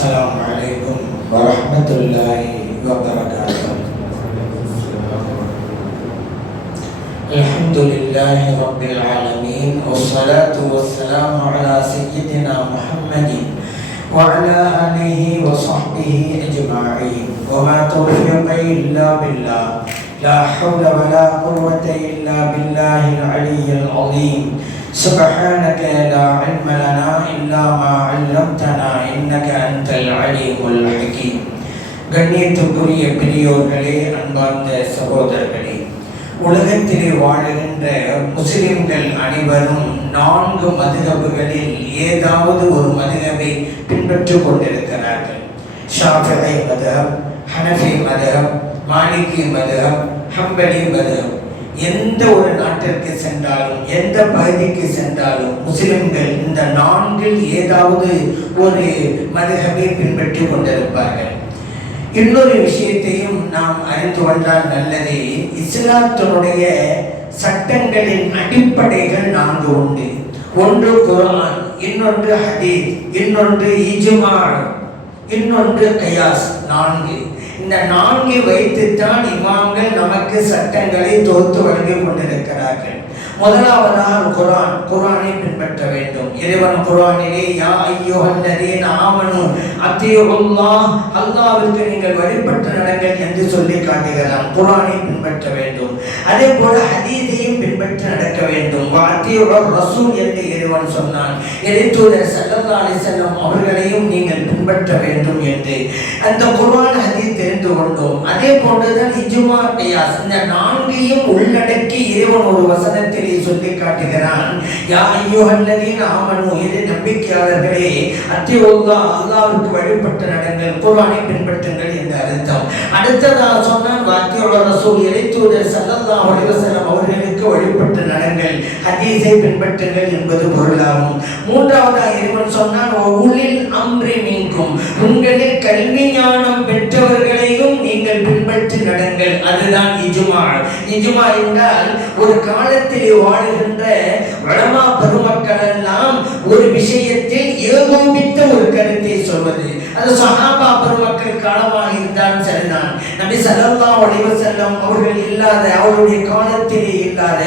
السلام عليكم ورحمة الله وبركاته. الحمد لله رب العالمين والصلاة والسلام على سيدنا محمد وعلى آله وصحبه أجمعين وما توفيقي إلا بالله لا حول ولا قوة إلا بالله العلي العظيم. سبحانك لا علم لنا إلا ما علمتنا إنك أنت العليم الحكيم. கண்ணியத்துக்குரிய பெரியோர்களே, அன்பார்ந்த சகோதரர்களே, உலகத்திலே வாழுகின்ற முஸ்லிம்கள் அனைவரும் 4 மதுஹபுகளில் ஏதாவது ஒரு மதுஹபை பின்பற்றிக் கொண்டிருக்கிறார்கள். ஷாஃபிஈ மதுஹப், ஹனஃபி மதுஹப், மாலிகி மதுஹப், ஹம்பலி மதுஹப். எந்த ஒரு நாட்டிற்கு சென்றாலும் எந்த பகுதிக்கு சென்றாலும் முஸ்லிம்கள் இந்த 4 ஏதாவது ஒரு மதுஹபை பின்பற்றி கொண்டிருப்பார்கள். இன்னொரு விஷயத்தையும் நாம் அறிந்து கொண்டால் நல்லது. இஸ்லாத்தினுடைய சட்டங்களின் அடிப்படைகள் 4 உண்டு. ஒன்று குர்ஆன், இன்னொன்று ஹதீஸ், இன்னொன்று இஜ்மா, இன்னொன்று கியாஸ். 4. இந்த 4 வைத்துத்தான் இமாம்கள் நமக்கு சட்டங்களை தொகுத்து வழங்கிக் கொண்டிருக்கிறார்கள். முதலாவதாக குர்ஆன். குர்ஆனை பின்பற்ற வேண்டும். இறைவன் குர்ஆனிலே யா அய்யுஹல்லதீன ஆமனு அத்தீஉல்லாஹ், அல்லாஹ்வுக்கு நீங்கள் வழிபட்டு நடங்கள் என்று சொல்லி காட்டுகிறான். குர்ஆனை பின்பற்ற வேண்டும். அதே போல ஹதீஸையும் பின்பற்றி நடக்க வேண்டும். வ அத்தீஉர் ரசூல் என்று இறைவன் சொன்னான். இறைத்தூதர் ஸல்லல்லாஹு அலைஹி வஸல்லம் அவர்களையும் நீங்கள் பின்பற்ற வேண்டும் என்று அந்த குர்ஆன் ஹதீஸ் தெரிந்து கொண்டோம். அதே போன்றுதான் இஜ்மா, கியாஸ். இந்த 4ஐயும் உள்ளடக்கி இறைவன் ஒரு வசனத்தில் சொல்லி காட்டுகிறான். யா அய்யுஹல்லதீன ஆமனு, இறை நம்பிக்கையாளர்களே, அத்தீஉல்லாஹ், அல்லாஹ்வுக்கு வழிபட்டு நடங்கள், குர்ஆனை பின்பற்றுங்கள் என்று அர்த்தம். அடுத்ததாக சொன்னான் அத்தீஉர் ரசூல், இறைத்தூதர் ஸல்லல்லாஹு அலைஹி வஸல்லம் அவர்களுக்கு வழிபட்டு நடங்கள், ஹதீஸை பின்பற்றுங்கள் என்பது பொருளாகும். மூன்றாவதாக இறைவன் சொன்னான் உலில் அம்ரி மின்கும், உங்களில் கல்வி ஞானம் பெற்றவர்களையும் நீங்கள் பின்பற்றி நடங்கள். அதுதான் இஜ்மா. இஜ்மா என்றால் ஒரு காலத்தில் வாழுகின்ற உலமா பெருமக்கள் எல்லாம் ஒரு விஷயத்தில் ஏகோபித்த ஒரு கருத்தை சொல்வது. அது சஹாபா பெருமக்கள் காலமாக இருந்தாலும் சரிதான். நபி ஸல்லல்லாஹு அலைஹி வஸல்லம் அவர்கள் இல்லாத, அவருடைய காலத்திலே இல்லாத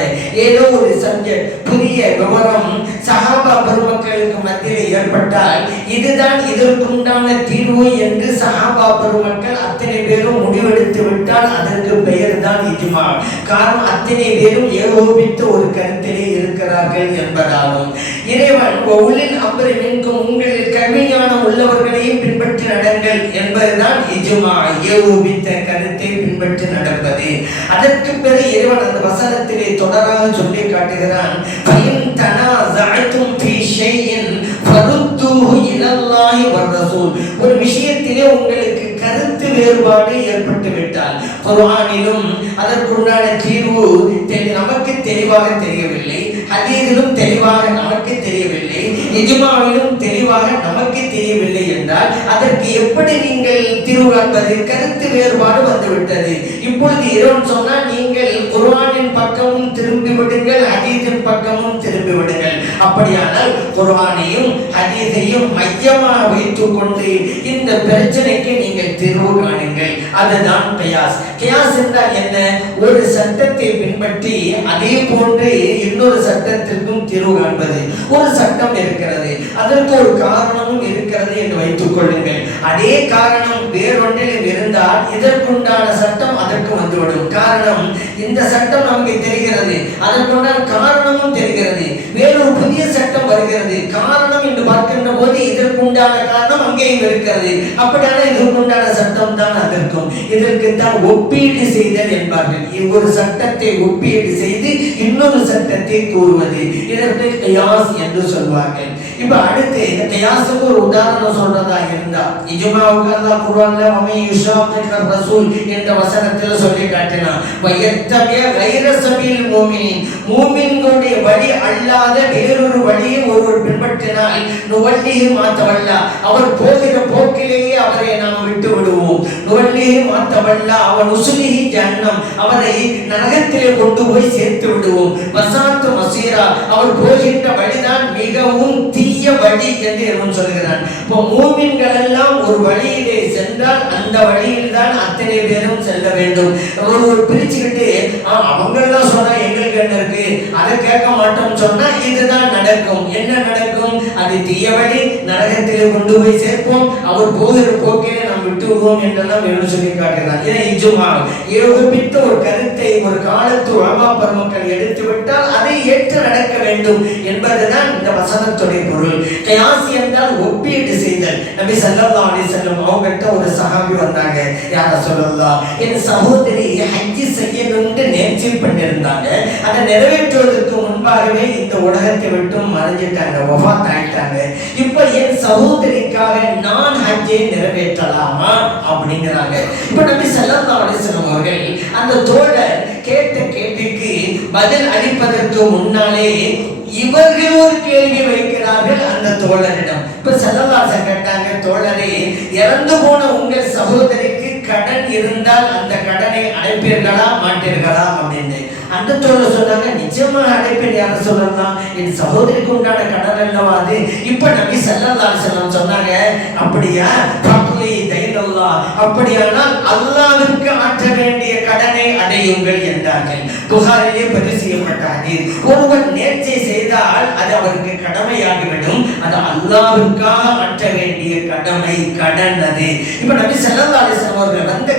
ஏதோ ஒரு சப்ஜெக்ட், புதிய விவரம் சஹாபா பெருமக்களுக்கு மத்தியில் ஏற்பட்டால் இதுதான் இதற்குண்டான தீர்வு என்று சஹாபா பெருமக்கள் அத்தனை பேரும் முடிவெடுத்து விட்டால் அதற்கு பெயர் தான் இஜ்மா. காரணம், அத்தனை பேரும் ஏகோபித்த ஒரு கருத்திலே இருக்கிறார்கள் என்பதாகும். இறைவன் உலில் அம்ரி மின்கும், உங்களில் கல்விஞானம் உள்ளவர்களையும் பின்பற்றி நடங்கள் என்பதுதான் இஜ்மா, ஏகோபித்த கருத்தை பின்பற்றி நடப்பது. அதற்கு பிறகு இறைவன் அந்த வசனத்திலே தொடராக சொல்லி காட்டுகிறான். ஃபஇன் தனாஸஅதும் ஃபீ ஷைஇன் ஃபருத்தூஹு இலல்லாஹி வர் ரசூல். ஒரு விஷயத்திலே உங்களுக்கு கருத்து வேறுபாடு ஏற்பட்டு விட்டால், குர்ஆனிலும் அதற்குண்டான தீர்வு நமக்கு தெளிவாக தெரியவில்லை, ஹதீஸிலும் தெளிவாக நமக்கு தெரியவில்லை, இஜ்மாவிலும் தெளிவாக நமக்கு தெரியவில்லை என்றால் அதற்கு எப்படி நீங்கள் தீர்வு காண்பது? கருத்து வேறுபாடு வந்துவிட்டது. இப்பொழுது இறைவன் சொன்னால் நீங்கள் குர்ஆனின் பக்கமும் திரும்பி விடுங்கள், ஹதீஸின் பக்கமும் திரும்பி விடுங்கள். அப்படியானால் குர்ஆனையும் ஹதீஸையும் மையமாக வைத்துக் கொண்டு இந்த பிரச்சனைக்கு நீங்கள் தீர்வு காணுங்கள். அதுதான் கியாஸ். கியாஸ் என்றால் என்ன? ஒரு சட்டத்தை பின்பற்றி அதே போன்று இன்னொரு சட்டத்திற்கும் தீர்வு காண்பது. ஒரு சட்டம் இருக்கிறது, அதற்கு ஒரு காரணமும் இருக்கிறது என்று வைத்துக் கொள்ளுங்கள். அதே காரணம் வேறொன்றிலும் இருந்தால் இதற்குண்டான சட்டம் அதற்கு வந்துவிடும். காரணம், இந்த சட்டம் நமக்கு தெரிகிறது, அதற்குண்டான காரணமும் தெரிகிறது. வேறொரு புதிய சட்டம் வருகிறது, காரணம் என்று பார்க்கின்ற போது இதற்குண்டான காரணம் அங்கேயும் இருக்கிறது. அப்படியான இதற்குண்டான சட்டம் தான் அதற்கும். இதற்கு தான் ஒப்பீடு செய்தல் என்பார்கள். ஒரு சட்டத்தை ஒப்பீடு செய்து இன்னொரு சட்டத்தை கூறுவது, இதற்கு கியாஸ் என்று சொல்வார்கள். இப்ப அடுத்து இந்த கியாஸுக்கு ஒரு உதாரணம் சொல்றதா இருந்தா, இஜ்மாவுக்கு அல்லாஹ் குர்ஆன்ல வமை யுஷாபிகர் ரசூல் என்ற வசனத்துல சொல்லி காட்டினான். வயத்தபிய கைர சபீல் மூமினின், மூமின்களுடைய வழி அல்லாத வேறொரு வழியை ஒருவர் பின்பற்றினால் நுவல்லிஹி மாத்தவல்லா, அவர் போகிற போக்கிலேயே அவரை நாம் விட்டு விடுவோம். நுவல்லிஹி மாத்தவல்லா அவன் உஸ்லிஹி ஜஹன்னம், அவரை நரகத்திலே கொண்டு போய் சேர்த்து விடுவோம். வசாத்து மசீரா, அவர் போகின்ற வழிதான் மிகவும் தீய தீய வழி என்று இறைவன் சொல்கிறான். இப்போ மூமின்கள் எல்லாம் ஒரு வழியிலே சென்றால் அந்த வழியில் தான் அத்தனை பேரும் செல்ல வேண்டும். ஒரு பிரிச்சுக்கிட்டு அவங்கெல்லாம் சொன்னா எங்களுக்கு என்ன இருக்கு, அதை கேட்க மாட்டோம் சொன்னா இதுதான் நடக்கும். என்ன நடக்கும்? அது தீய வழி, நரகத்திலே கொண்டு போய் சேர்ப்போம், அவர் போகிற போக்கிலே நாம் விட்டுவோம் என்றெல்லாம் இறைவன் சொல்லி காட்டுகிறார். இதை இஜ்மா ஏகோபித்த ஒரு கருத்தை ஒரு காலத்து உலமா பெருமக்கள் எடுத்து விட்டால் அதை ஏற்று நடக்க வேண்டும் என்பதுதான் இந்த வசனத்துடைய பொருள். கியாஸ் என்றால் ஒப்பீடு செய்தல். நபி ஸல்லல்லாஹு அலைஹி வஸல்லம் அவங்ககிட்ட ஒரு சஹாபி வந்தாங்க. யா ரசூலல்லாஹ், என் சகோதரி ஹஜ் செய்யணும்னு நேர்ச்சி பண்ணியிருந்தாங்க. அதை நிறைவேற்றுவதற்கு முன்பாகவே இந்த உலகத்தை விட்டு மறைஞ்சிட்டாங்க, வஃபாத் ஆயிட்டாங்க. இப்ப என் சகோதரிக்காக நான் ஹஜ்ஜை நிறைவேற்றலாமா அப்படிங்கிறாங்க. இப்ப நபி ஸல்லல்லாஹு அலைஹி வஸல்லம் அவர்கள் அந்த தோழர் கேட்ட கேள்விக்கு பதில் அளிப்பதற்கு முன்னாலே இவர்கள் ஒரு கேள்வி வைக்கிறார்கள் அந்த தோழரிடம். இப்ப ஸல்லல்லாஹு கேட்டாங்க, தோழரே, இறந்து போன உங்கள் சகோதரிக்கு கடன் இருந்தால் அந்த கடனை அடைப்பீர்களா மாட்டீர்களா அப்படின்னு. அந்த தோழர் சொன்னாங்க, நிச்சயமாக அடைப்பேன் யார சொல்லலாம், என் சகோதரிக்கு உண்டான கடன் அல்லவா அது. இப்ப நபி ஸல்லல்லாஹு அலைஹி வஸல்லம் சொன்னாங்க, அப்படியா, அப்படியானால் அல்லாஹ்வுக்கு ஆற்ற வேண்டிய கடனை அடையுங்கள் என்றார்கள். புகாரிலே பதிவு செய்யப்பட்ட ஹதீஸ். ஒருவர் நேர்ச்சை செய்தால் அது அவருக்கு கடமையாகிவிடும். அது அல்லாஹ்வுக்காக ஆற்ற வேண்டிய கடமை, கடன் அது. இப்ப நபி ஸல்லல்லாஹு அலைஹி வஸல்லம் அவர்கள் வந்து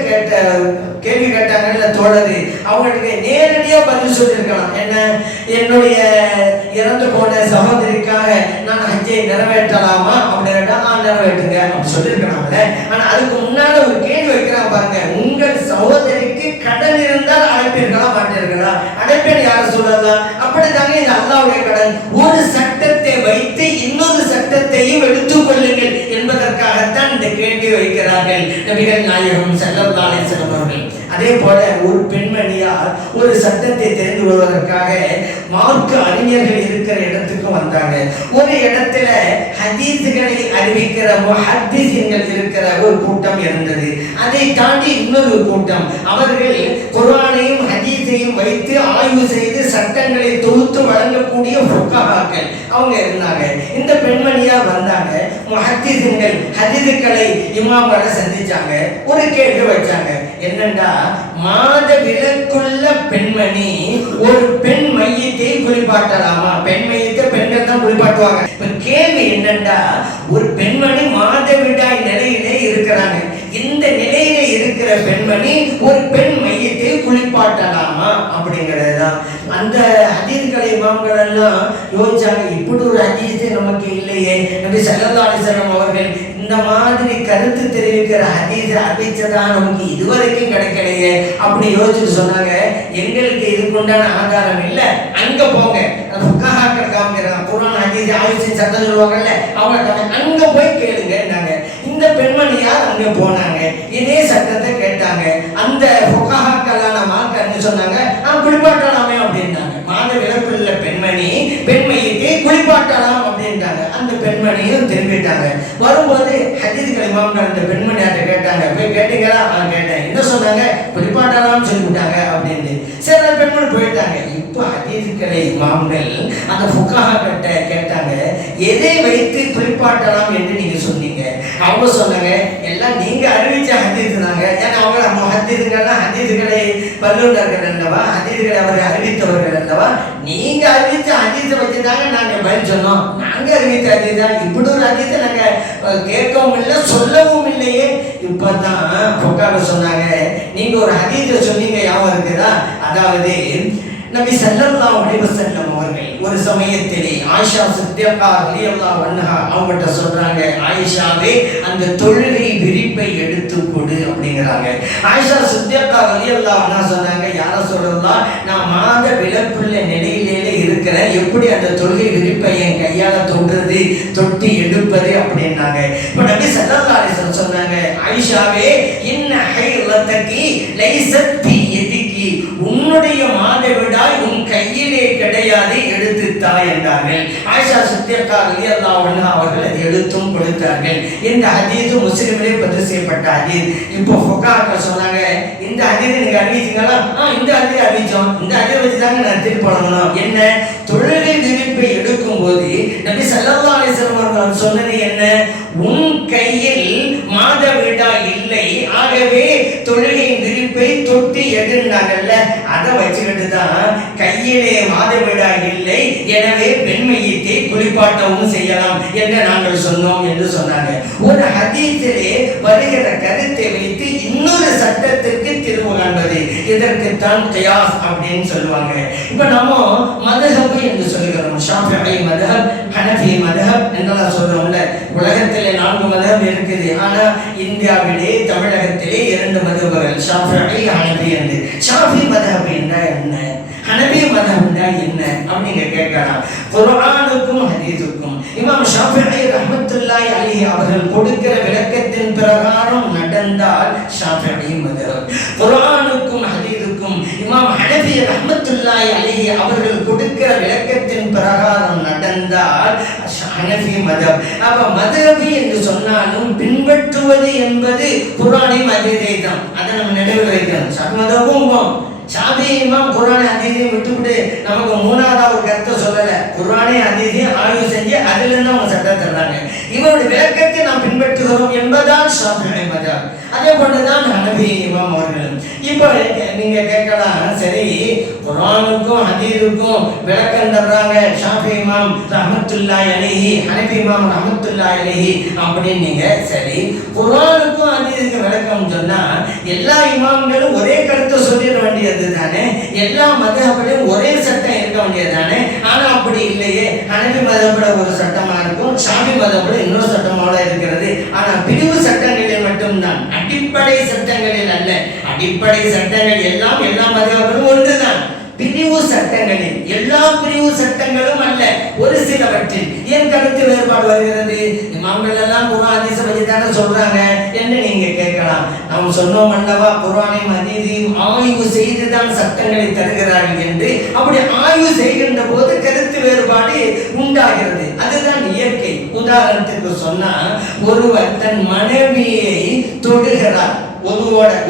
கேள்வி கேட்டாங்கல்ல தோழரு, அவங்களுக்கு நேரடியா பதில் சொல்லியிருக்கலாம். என்ன, என்னுடைய இறந்து போன சகோதரிக்காக நான் ஹஜ்ஜை நிறைவேற்றலாமா அப்படின்னு கேட்டா நிறைவேற்றுங்க அப்படின்னு சொல்லியிருக்கலாம்ல. ஆனா அதுக்கு முன்னால ஒரு கேள்வி வைக்கிறான் பாருங்க, உங்கள் சகோதரிக்கு கடன் இருந்தால் அடைப்பீர்களா மாட்டீர்களா? அடைப்பேன் யார சொல்லலாம். அப்படித்தாங்க இந்த அல்லாஹ்வுடைய கடன். ஒரு சட்டத்தை வைத்து இன்னொரு சட்டத்தையும் எடுத்துக் கொள்ளுங்கள் என்பதற்காகத்தான் இந்த கேள்வி வைக்கிறார்கள் நபிகள் நாயகம் ஸல்லல்லாஹு அலைஹி வஸல்லம் அவர்கள். அதே போல ஒரு பெண்மணியார் ஒரு சட்டத்தை தெரிந்து கொள்வதற்காக மார்க்க அறிஞர்கள் இருக்கிற இடத்துக்கு வந்தாங்க. ஒரு இடத்துல ஹதீஸ்களை அறிவிக்கிற முஹத்திஸீன்கள் இருக்கிற ஒரு கூட்டம் இருந்தது. அதை தாண்டி இன்னொரு கூட்டம், அவர்கள் குர்ஆனையும் ஹதீஸையும் வைத்து ஆய்வு செய்து சட்டங்களை தொகுத்து வழங்கக்கூடிய ஃபுகஹாக்கள் அவங்க இருந்தாங்க. இந்த பெண்மணியார் வந்தாங்க, முஹத்திஸீன்கள் ஹதீஸ்களை இமாம்களை சந்திச்சாங்க. ஒரு கேள்வி வச்சாங்க, என்னன்னா, மாத விலக்குள்ள பெண்மணி ஒரு பெண் மையத்தை குளிப்பாட்டலாமா? பெண் மையத்தை பெண்கள் தான் குளிப்பாட்டுவாங்க. இப்ப கேள்வி என்னன்னா, ஒரு பெண்மணி மாதவிடாய் நிலையிலே இருக்கிறாங்க. இந்த நிலையில இருக்கிற பெண்மணி ஒரு பெண் மையத்தை குளிப்பாட்டலாமா அப்படிங்கிறதுதான். அந்த ஹதீஸ்களை இமாம்கள் எல்லாம் யோசிச்சாங்க, இப்படி ஒரு ஹதீஸ் நமக்கு இல்லையே. நபி ஸல்லல்லாஹு அலைஹி வஸல்லம் அவர்கள் இந்த மாதிரி கருத்து தெரிவிக்கிற ஹதீஸ் அறிவிச்சதா நமக்கு இதுவரைக்கும் கிடைக்கலையே அப்படி யோசிச்சு சொன்னாங்க, எங்களுக்கு இதுக்கு உண்டான ஆதாரம் இல்லை, அங்க போங்க, ஃபுகஹாக்கள் காமிக்கிறாங்க, குர்ஆன் ஹதீஸ் ஆய்வு சட்டம் சொல்லுவாங்கல்ல, அவங்க அங்க போய் கேளுங்க. இந்த பெண்மணியார் அங்க போனாங்க, இதே சட்டத்தை கேட்டாங்க. அந்த ஃபுகஹாக்களான மார்க்க சொன்னாங்க, குளிப்பாட்டலாமே அப்படின்னாங்க. மாத விலக்குள்ள பெண்மணி பெண் மையத்தை குளிப்பாட்டலாம் அப்படின்ட்டாங்க. அந்த பெண்மணியும் திரும்பிட்டாங்க. வரும்போது ஹதீஸ்கள் இமாம்கள் அந்த பெண்மணியார்ட்ட கேட்டாங்க, போய் கேட்டீங்களா? கேட்டேன். என்ன சொன்னாங்க? குளிப்பாட்டலாம்னு சொல்லிவிட்டாங்க அப்படின்னு. சரி, அந்த பெண்மணி போயிட்டாங்க. இப்போ ஹதீஸ்களை இமாம்கள் அந்த ஃபுகஹாக்கிட்ட கேட்டாங்க, எதை வைத்து குளிப்பாட்டலாம் என்று நீங்க சொன்னீங்க? அவங்க சொன்னாங்க, எல்லாம் நீங்க அறிவிச்ச ஹதீஸ் தாங்க. ஏன்னா அவங்க நம்ம ஹதீஸ்கள்லாம் ஹதீஸ்களை வல்லுநர்கள் அல்லவா, ஹதீஸ்களை அவர்கள் அறிவித்தவர்கள் அல்லவா, நீங்க அறிவிச்ச ஹதீஸை வச்சுதாங்க நாங்க பதில் சொன்னோம். நாங்க அறிவித்த ஹதீஸ் தான். இப்படி ஒரு ஹதீஸை நாங்க கேட்கவும் இல்லை, சொல்லவும் இல்லையே. இப்பதான் பொக்காக சொன்னாங்க, நீங்க ஒரு ஹதீஸை சொன்னீங்க, ஞாபகம் இருக்குதா? அதாவது நபி ஸல்லல்லாஹு அலைஹி வஸல்லம் அவர்கள் ஒரு சமயத்திலே ஆயிஷா சித்திகா ரலியல்லாஹு அன்ஹா அவங்கட்ட சொல்றாங்க, ஆயிஷாவே அந்த தொழுகை விரிப்பை எடுத்து கொடு அப்படிங்கிறாங்க. ஆயிஷா சித்திகா ரலியல்லாஹு அன்ஹா சொன்னாங்க, யா ரசூலல்லாஹ், நான் மாத விலக்குள்ள நிலையிலே இருக்கிறேன், எப்படி அந்த தொழுகை விரிப்பை என் கையால தொடுறது, தொட்டி எடுப்பது அப்படின்னாங்க. இப்ப நபி ஸல்லல்லாஹு அலைஹி வஸல்லம் சொன்னாங்க, ஆயிஷாவே, இன்ன ஹைலத்தகி லைஸத் பி யதிகி, உன்னுடைய மாதவிடாய் உன் கையிலே கிடையாது, எடுத்து தா என்றார்கள். ஆயிஷா சித்தியக்கா ரலியல்லாஹு அன்ஹா அவர்கள் அதை எடுத்தும் கொடுத்தார்கள். இந்த ஹதீஸ் முஸ்லிமிலே பதிவு செய்யப்பட்ட ஹதீஸ். இப்போ ஃபுகாஹா சொன்னாங்க, இந்த ஹதீஸ் நீங்க அறிவிச்சீங்களா? இந்த ஹதீஸ் அறிவிச்சோம். இந்த ஹதீஸ் வச்சு தாங்க நான் திருப்பி போடணும். என்ன? தொழுகை விரிப்பை எடுக்கும் போது நபி ஸல்லல்லாஹு அலைஹி வஸல்லம் அவர்கள் சொன்னது என்ன? உன் கையில் மாதவிடாய் இல்லை, ஆகவே தொழுகை விரிப்பை தொட்டு எடுனாங்கல்ல, அதை வச்சுக்கிட்டு தான் கையிலே மாதவிடாய் இல்லை, எனவே பெண்மையத்தை குளிப்பாட்டவும் செய்யலாம் என்று நாங்கள் சொன்னோம் என்று சொன்னாங்க. ஒரு ஹதீஸிலே வருகிற கருத்தை வைத்து இன்னொரு சட்டத்திற்கு தீர்வு காண்பது, இதற்குத்தான் கியாஸ் அப்படின்னு சொல்லுவாங்க. இப்ப நம்ம மதுஹப் என்று சொல்கிறோம். ஷாஃபிஈ மதுஹப், ஹனஃபி மதுஹப் என்றெல்லாம் சொல்றோம்ல. உலகத்திலே 4 மதுஹப் இருக்குது. ஆனா இந்தியாவிலே தமிழகத்திலே 2 மதுஹப்கள், ஷாஃபிஈ ஹனஃபி என்று. ஷாஃபி மதுஹப் என்றால் என்ன, ஹனஃபி மதுஹப் என்றால் என்ன அப்படின்னு கேட்கலாம். குர்ஆனுக்கும் ஹதீஸுக்கும் இமாம் ஷாஃபிஈ ரஹ்மத்துல்லாஹி அலைஹி அவர்கள் கொடுக்கிற விளக்கத்தின் பிரகாரம் நடந்தால் ஷாஃபிஈ மதுஹப். குர்ஆனுக்கும் ஹதீஸுக்கும் இமாம் ஹனஃபி ரஹ்மத்துல்லாஹி அலைஹி அவர்கள் கொடுக்கிற விளக்கத்தின் பிரகாரம் நடந்தால் ஹனஃபி மதுஹப். அப்ப மதுஹப் என்று சொன்னாலும் பின்பற்றுவது என்பது குர்ஆனையும் ஹதீஸை தான். அதை நம்ம நினைவில் வைக்கணும். ஷாஃபி மதுஹப்பும் ஷாஃபி இமாம் குர்ஆனை ஹதீஸையும் விட்டுவிட்டு நமக்கு மூணாவதா ஒரு கருத்தை சொல்லல. குர்ஆனை ஹதீஸையும் ஆய்வு செஞ்சு அதுல இருந்து அவங்க சட்டம் தர்றாங்க. இவருடைய விளக்கத்தை நாம் பின்பற்றுகிறோம் என்பதால் ஷாஃபிஈ மதுஹப். அதே போன்றுதான் ஹனஃபி இமாம் அவர்களும். இப்போ நீங்க கேட்கலாம், சரி குர்ஆனுக்கும் ஹதீஸுக்கும் விளக்கம் தர்றாங்க ஷாஃபி இமாம் ரஹ்மத்துல்லாஹி அலைஹி, ஹனஃபி இமாம் ரஹ்மத்துல்லாஹி அலைஹி அப்படின்னு நீங்க, சரி குர்ஆனுக்கும் ஹதீஸுக்கும் விளக்கம் சொன்னா எல்லா இமாம்களும் ஒரே கருத்தை சொல்லிட வேண்டியது தானே, எல்லா மதுஹப்லயும் ஒரே சட்டம் இருக்க வேண்டியது தானே. ஆனா அப்படி இல்லையே. ஹனஃபி மதுஹப்ல ஒரு சட்டமா இருக்கும், ஷாஃபி மதுஹப்ல இன்னொரு சட்டமோட இருக்கிறது. ஆனா பிரிவு சட்டங்களில் மட்டும்தான், அடிப்படை சட்டங்களில் அல்ல. அடிப்படை சட்டங்கள் எல்லாம் எல்லா மதுஹப்களும் ஒன்றுதான். பிரிவு சட்டங்களில் எல்லா பிரிவு சட்டங்களும் அல்ல, ஒரு சிலவற்றில் ஏன் கருத்து வேறுபாடு வருகிறது? இமாம்கள் எல்லாம் குர்ஆன் ஹதீஸை பற்றி தானே சொல்றாங்க என்று நீங்க கேட்கலாம். நாம் சொன்னோம் அல்லவா, குர்ஆனையும் ஹதீஸையும் ஆய்வு செய்துதான் சட்டங்களை தருகிறார்கள் என்று. அப்படி ஆய்வு செய்கின்ற போது கருத்து வேறுபாடு உண்டாகிறது, அதுதான் இயற்கை. உதாரணத்துக்கு சொன்னா, ஒருவர் தன் மனைவியை தொடுகிறார்.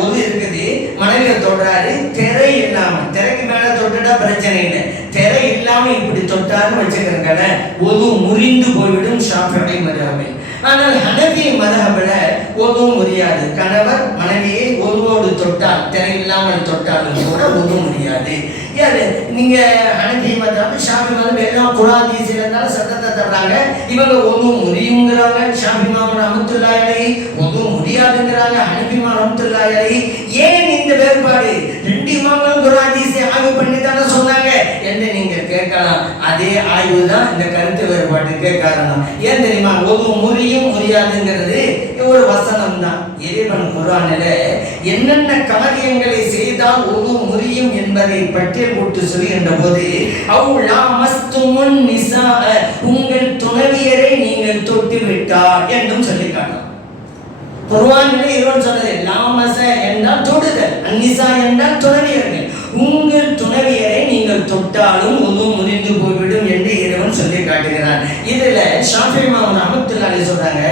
ஒது இருக்குது, மனைவியை தொடுறாரு, திரை இல்லாம, திரைக்கு மேல தொட்டுட்டா பிரச்சனை இல்லை, திரை இல்லாம இப்படி தொட்டாருன்னு வச்சுக்கிறேன், ஒது முறிந்து போய்விடும் ஷாஃபிஈ மதுஹபில். ஆனால் ஹனஃபி மதுஹபில் ஒது முறியாது. கணவர் மனைவியை ஒதுவோடு தொட்டால், திரை இல்லாமல் தொட்டாலும் கூட ஒது முறியாது. யாரு நீங்க ஹனஃபி மதுஹப், ஷாஃபி மதுஹப் எல்லாம் குர்ஆன் ஹதீஸ்ல இருந்தாலும் சட்டத்தை தர்றாங்க. இவங்க ஒது முறியுங்கிறாங்க, ஷாஃபி இமாம் ரஹ்மத்துல்லாஹி அலைஹி ஒது முடியாதுங்கிறாங்க, ஹனஃபி இமாம் ரஹ்மத்துல்லாஹி அலைஹி. ஏன் இந்த வேறுபாடு? 2 இமாம்களும் குர்ஆன் ஹதீஸை ஆய்வு பண்ணி தானே சொன்னாங்க என்று நீங்க கேட்கலாம். அதே ஆய்வு தான் இந்த கருத்து வேறுபாட்டுக்கு காரணம். ஏன் தெரியுமா? ஒது முறியும் முடியாதுங்கிறது ஒரு வசனம் தான். இறைவன் குர்ஆனில் என்னென்ன காரியங்களை செய்தால் ஒது முறியும் என்பதை பட்டியல் போட்டு சொல்கின்ற போது, அவுலா மஸ்துமுன் நிசா, உங்கள் துணைவியரை நீங்கள் தொட்டு விட்டார் என்றும் சொல்லி காட்டலாம். குர்ஆனிலே இறைவன் சொன்னது லாமஸ என்றால் தொடுதல், அன்னிசா என்றால் துணைவியர்கள். உங்கள் துணைவியரை நீங்கள் தொட்டாலும் ஒது முறிந்து போய்விடும் என்று இறைவன் சொல்லி காட்டுகிறார். இதுல ஷாஃபி இமாம் ரஹ்மத்துல்லாஹி அலைஹி சொல்றாங்க,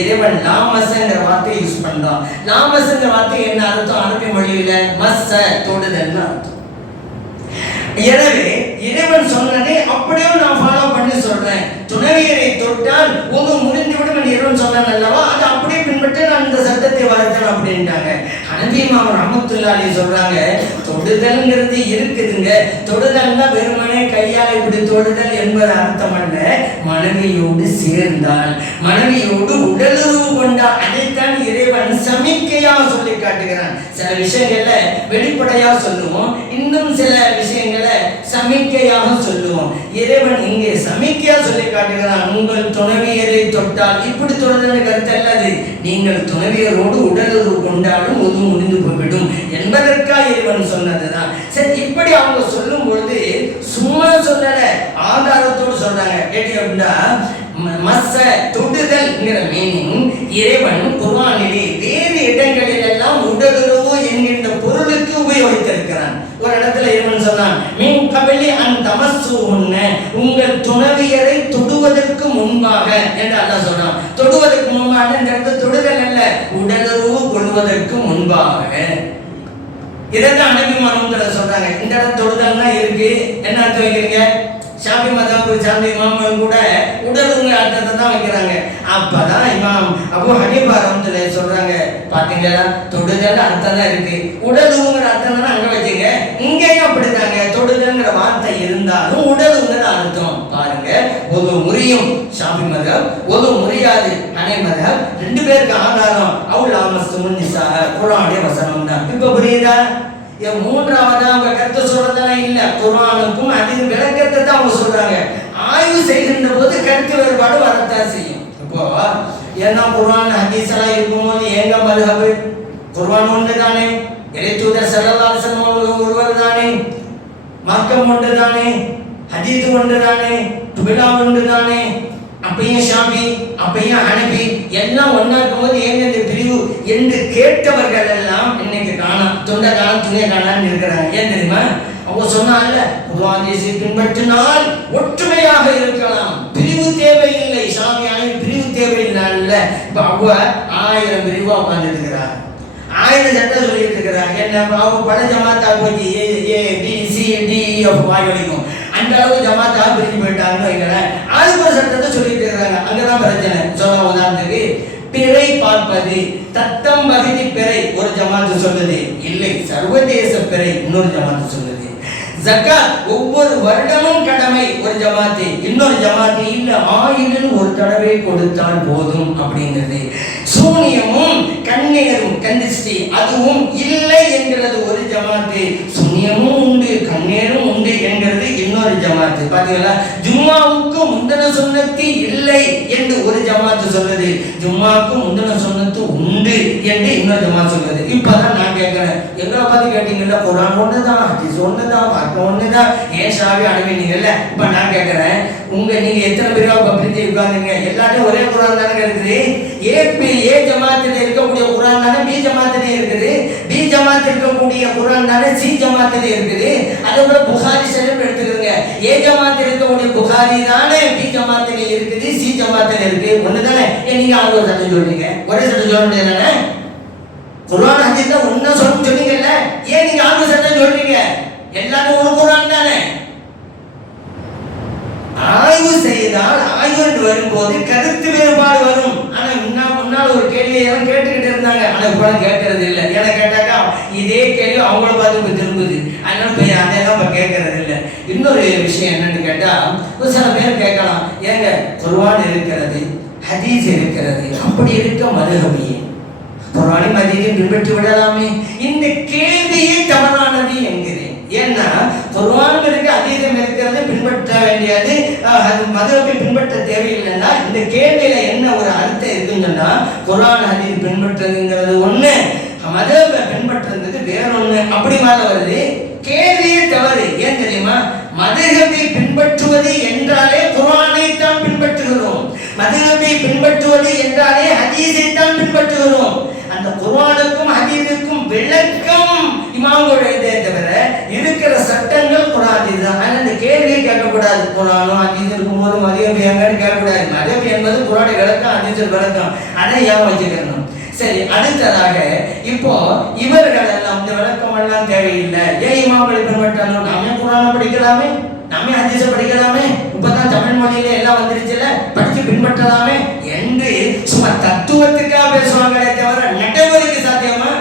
இறைவன் லாமஸ்ங்கிற வார்த்தையை யூஸ் பண்றான். லாமஸ்ங்கிற வார்த்தை என்ன அர்த்தம்? அரபி மொழியில மஸ்ஸ தொடுதல்னு அர்த்தம். எனவே இறைவன் சொன்னதை அப்படியே நான் ஃபாலோ பண்ணி சொல்றேன். துணைவியரை தொட்டால் ஒது முறிந்துவிடும் என்று இறைவன் சொன்னான் அல்லவா, அதை அப்படியே பின்பற்றி நான் இந்த சட்டத்தை வளர்த்தேன் அப்படின்ட்டாங்க. ஹனஃபி இமாம் ரஹ்மத்துல்லாஹி அலைஹி சொல்றாங்க, தொடுதல்ங்கிறது இருக்குதுங்க. தொடுதல்னா வெறுமனே கையால் இப்படி தொடுதல் என்பது அர்த்தம் அல்ல. மனைவியோடு சேர்ந்தால், மனைவியோடு உடலுறவு கொண்டால், அதைத்தான் இறைவன் சமிக்கையா சொல்லி காட்டுகிறான். சில விஷயங்கள்ல வெளிப்படையா சொல்லுவோம், இன்னும் சில விஷயங்களை சமிக்கையாக சொல்லுவோம். இறைவன் இங்கே சமிக்கையா சொல்லி காட்டுகிறான், உங்கள் துணைவியரை தொட்டால். இப்படி தொடர்ந்து கருத்து அல்லது, நீங்கள் துணைவியரோடு உடலுறவு கொண்டாலும் ஒது முடிந்து போய்விடும் என்பதற்காக இறைவன் சொன்னதுதான். சரி, இப்படி அவங்க சொல்லும் பொழுது சும்மா சொல்லல, ஆதாரத்தோடு சொல்றாங்க. கேட்டி அப்படின்னா மஸ்ஸ தொடுதல்ங்கிற மீனிங் இறைவன் குர்ஆனிலே வேறு இடங்களில் எல்லாம் உடலுறவு என்கின்ற பொருளுக்கு உபயோகித்திருக்கிறான். ஒரு ஒரு இடத்துல இறைவன் சொன்னான், மின் கபலி அன் தமஸ்ஸூஹுன்ன, உங்கள் துணவியரை தொடுவதற்கு முன்பாக என்று அல்லாஹ் சொன்னான். தொடுவதற்கு முன்பாக இந்த இடத்துல தொடுதல் அல்ல, உடலுறவு கொள்வதற்கு முன்பாக. இதைத்தான் நபி முஹம்மது சொல்றாங்க. இந்த இடத்துல தொடுதல்னா இருக்கு, என்ன அர்த்தம் வைக்கிறீங்க? ஷாஃபி மதஹ்பை சார்ந்த இமாம்கள் கூட உடலுங்க அர்த்தத்தை தான் வைக்கிறாங்க. அப்பதான் இமாம் அபூ ஹனீஃபா ரஹ்மத்துல்லாஹி சொல்றாங்க, பாத்தீங்களா தொடுதல் அர்த்தம் தான் இருக்கு, உடலுங்கிற அர்த்தம் தானே அங்க வச்சீங்க, இங்கேயும் அப்படிதாங்க. தொடுதல்ங்கிற வார்த்தை இருந்தாலும் உடலுங்கிற அர்த்தம் பாருங்க. ஒரு முறியும் ஷாஃபி மதஹ், ஒரு முறியாது ஹனஃபி மதஹ், ரெண்டு பேருக்கு ஆதாரம் அவுலா மஸ்துமுன் நிசா, குர்ஆனுடைய வசனம் தான். இப்ப புரியுதா? மூன்றாவது அவங்க கருத்து சொல்றதெல்லாம் இல்ல, குர்ஆனுக்கும் அதில் விளக்கத்தை தான் அவங்க சொல்றாங்க. ஆய்வு செய்கின்ற போது கருத்து வேறுபாடு வரத்தான் செய்யும். இப்போ ஏன்னா குர்ஆன் ஹதீஸ் எல்லாம் இருக்கும்போது எங்க மதுஹப்? குர்ஆன் ஒன்று தானே, இறைத்தூதர் ஸல்லல்லாஹு அலைஹி வஸல்லம் ஒருவர் தானே, மார்க்கம் ஒன்று தானே, ஹதீஸ் ஒன்று தானே, துபிலா ஒன்று தானே. அப்பையும் ஷாஃபி அப்பையும் ஹனபி எல்லாம் ஒன்னா இருக்கும்போது ஏங்க இந்த பிரிவு என்று கேட்டவர்கள் எல்லாம் இன்னைக்கு காணாம், தொண்டை காணாம், துணியை காணான்னு இருக்கிறாங்க. ஏன் தெரியுமா? அவங்க சொன்னால குர்ஆன் ஹதீஸை பின்பற்றினால் ஒற்றுமையாக இருக்கலாம், பிரிவு தேவையில்லை, ஷாஃபி ஹனபி பிரிவு தேவையில்லை. இப்ப அவங்க 1000 பிரிவா உட்கார்ந்து இருக்கிறாங்க, 1000 சட்டம் சொல்லிட்டு இருக்கிறாங்க. என்ன அவங்க பல ஜமாத்தா போய் ஏ பி சி டி எஃப் வாய்வழிக்கும் அந்த அளவுக்கு ஜமாத்தா பிரிஞ்சு போயிட்டாங்கன்னு வைக்கிறேன். அதுக்கு ஒரு சட்டத்தை சொல்லிட்டு இருக்கிறாங்க. அங்கதான் பிரச்சனை. சொல்ல உதாரணத்துக்கு பிறை பார்ப்பது, தத்தம் பகுதி பிறை ஒரு ஜமாத்து சொல்லுது, இல்லை சர்வதேச பிறை இன்னொரு ஜமாத்து சொல்லுது. ஜகாத் ஒவ்வொரு வருடமும் கடமை ஒரு ஜமாத்து, இன்னொரு ஜமாத்து இல்ல ஆயிரம் ஒரு தடவை கொடுத்தால் போதும் அப்படிங்கிறது. சூனியமும் கண்ணீரும் கந்திஷ்டி அதுவும் இல்லை என்கிறது ஒரு ஜமாத்து, சூனியமும் உண்டு கண்ணீரும் உண்டு என்கிறது இன்னொரு ஜமாத்து. பாத்தீங்களா? ஜும்மாவுக்கு முந்தின சுன்னத்து இல்லை என்று ஒரு ஜமாத்து சொல்லுது, ஜும்மாவுக்கு முந்தின சுன்னத்து உண்டு என்று இன்னொரு ஜமாத்து சொல்லுது. இப்பதான் நான் கேட்கிறேன், எங்களை பார்த்து கேட்டீங்கல்ல, குர்ஆன் ஒண்ணுதான், ஹதீஸ் ஒண்ணுதான், மார்க்கம் ஒண்ணுதான், ஏன் ஷாஃபி ஹனபி நீங்கல்ல? இப்ப நான் கேட்கிறேன், நீங்க எத்தனை பேரா பிரிஞ்சு உட்கார்ந்தீங்க? எல்லாரும் ஒரே குர்ஆன் தானே இருக்குது. ஏ ஜமாத்துல இருக்கக்கூடிய குர்ஆன் தானே பி ஜமாத்துல இருக்குது, பி ஜமாத்துல இருக்கக்கூடிய குர்ஆன் தானே சி ஜமாத்துல இருக்குது. அதே போல புகாரி ஷரீஃப் எடுத்துக்கோங்க, ஏ ஜமாத்துல இருக்கக்கூடிய புகாரி தானே பி ஜமாத்துல இருக்குது, சி ஜமாத்துல இருக்கு, ஒண்ணுதானே. நீங்க ஆளுநர் சட்டம் சொல்றீங்க, ஒரே சட்டம் சொல்ல முடியாது. குர்ஆன் ஹதீஸ் ஒண்ணா சொன்னீங்கல்ல, ஏன் நீங்க ஆளுநர் சட்டம் சொல்றீங்க? எல்லாரும் ஒரு குர்ஆன் தானே. ஆய்வு செய்தால் ஆய்வு வரும்போது கருத்து வேறுபாடு வரும். ஆனா முன்னால் ஒரு கேள்வியை எல்லாம் கேட்டுக்கிட்டு இருந்தாங்க, ஆனா இப்ப கேட்கறது இல்லை. ஏன்னா கேட்டாக்கா இதே கேள்வி அவங்கள பார்த்து திரும்புது, அதனால அதெல்லாம் இப்ப கேட்கறது இல்லை. இன்னொரு விஷயம் என்னன்னு கேட்டா, ஒரு சில பேர் கேட்கலாம், ஏங்க குர்ஆன் இருக்கிறது, ஹதீஸ் இருக்கிறது, அப்படி இருக்க மதுஹபியே குர்ஆனையும் ஹதீஸையும் பின்பற்றி விடலாமே? இந்த கேள்வியே தவறானது என்கிறேன். ஏன்னா குர்ஆனும் இருக்கு, ஹதீஸும் இருக்கிறது, பின்பற்ற வேண்டியது, மதுஹபை பின்பற்ற தேவையில்லைன்னா இந்த கேள்வியில என்ன ஒரு அர்த்தம் இருக்குன்னு சொன்னா, குர்ஆன் ஹதீஸ் பின்பற்றுறதுங்கிறது ஒண்ணு, மதுஹபை பின்பற்றுறது வேறொன்னு, அப்படி மாதிரி வருது. கேள்வியே தவறு. ஏன் தெரியுமா? மதுஹபை பின்பற்றுவது என்றாலே குர்ஆனை தான் பின்பற்றுகிறோம், மதுஹபை பின்பற்றுவது என்றாலே ஹதீஸை தான் பின்பற்றுகிறோம். அந்த குர்ஆனுக்கும் ஹதீஸுக்கும் விளக்கம் இமாம்கள் எழுதே தவிர இருக்கிற சட்டங்கள் குர்ஆன் தான். ஆனால் இந்த கேள்வியை கேட்கக்கூடாது, குர்ஆனும் ஹதீஸ் இருக்கும்போது மதுஹப் எங்கன்னு கேட்கக்கூடாது. மதுஹப் என்பது குர்ஆனுடைய விளக்கம், ஹதீஸுடைய விளக்கம், அதை ஏன் வச்சுக்கணும்? சரி, அடுத்ததாக இப்போ இவர்கள் எல்லாம் இந்த விளக்கம் எல்லாம் தேவையில்லை, ஏன் இமாம்களை பின்பற்றணும்? நாமே குர்ஆனை படிக்கலாமே, நாமே ஹதீஸை படிக்கலாமே, இப்பதான் தமிழ் மொழியில எல்லாம் வந்துருச்சுல, படிச்சு பின்பற்றலாமே என்று சும்மா தத்துவத்துக்காக பேசுவாங்களே தவிர நடைமுறைக்கு சாத்தியமா?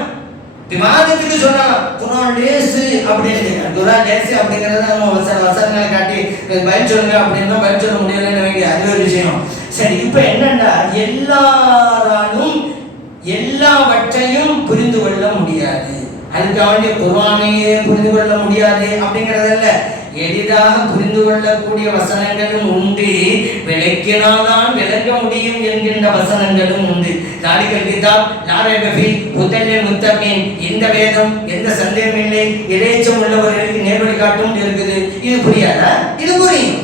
விவாதத்துக்கு சொல்லலாம் குர்ஆன் லேசு அப்படின்னு, குர்ஆன் லேசு அப்படிங்கறத நம்ம வசனங்களை காட்டி பதில் சொல்லுங்க அப்படின்னா பதில் சொல்ல முடியலன்னு வைங்க, அது ஒரு விஷயம். சரி, இப்ப என்னன்னா எல்லாராலும் எல்லாவற்றையும் புரிந்து கொள்ள முடியாது, அதுக்காக குர்ஆனையே புரிந்து கொள்ள முடியாது அப்படிங்கறதல்ல, எளிதாக புரிந்து கொள்ளக்கூடிய வசனங்களும் உண்டு, விளக்கினால்தான் விளங்க முடியும் என்கின்ற வசனங்களும் உண்டு. தாலிகல் கிதாப் லா ரைப ஃபீஹ் ஹுதல் லில் முத்தகீன், இந்த வேதம் எந்த சந்தேகம் இல்லை இறைச்சம் உள்ளவர்களுக்கு நேர்வழி காட்டும் இருக்குது. இது புரியாதா? இது புரியும்.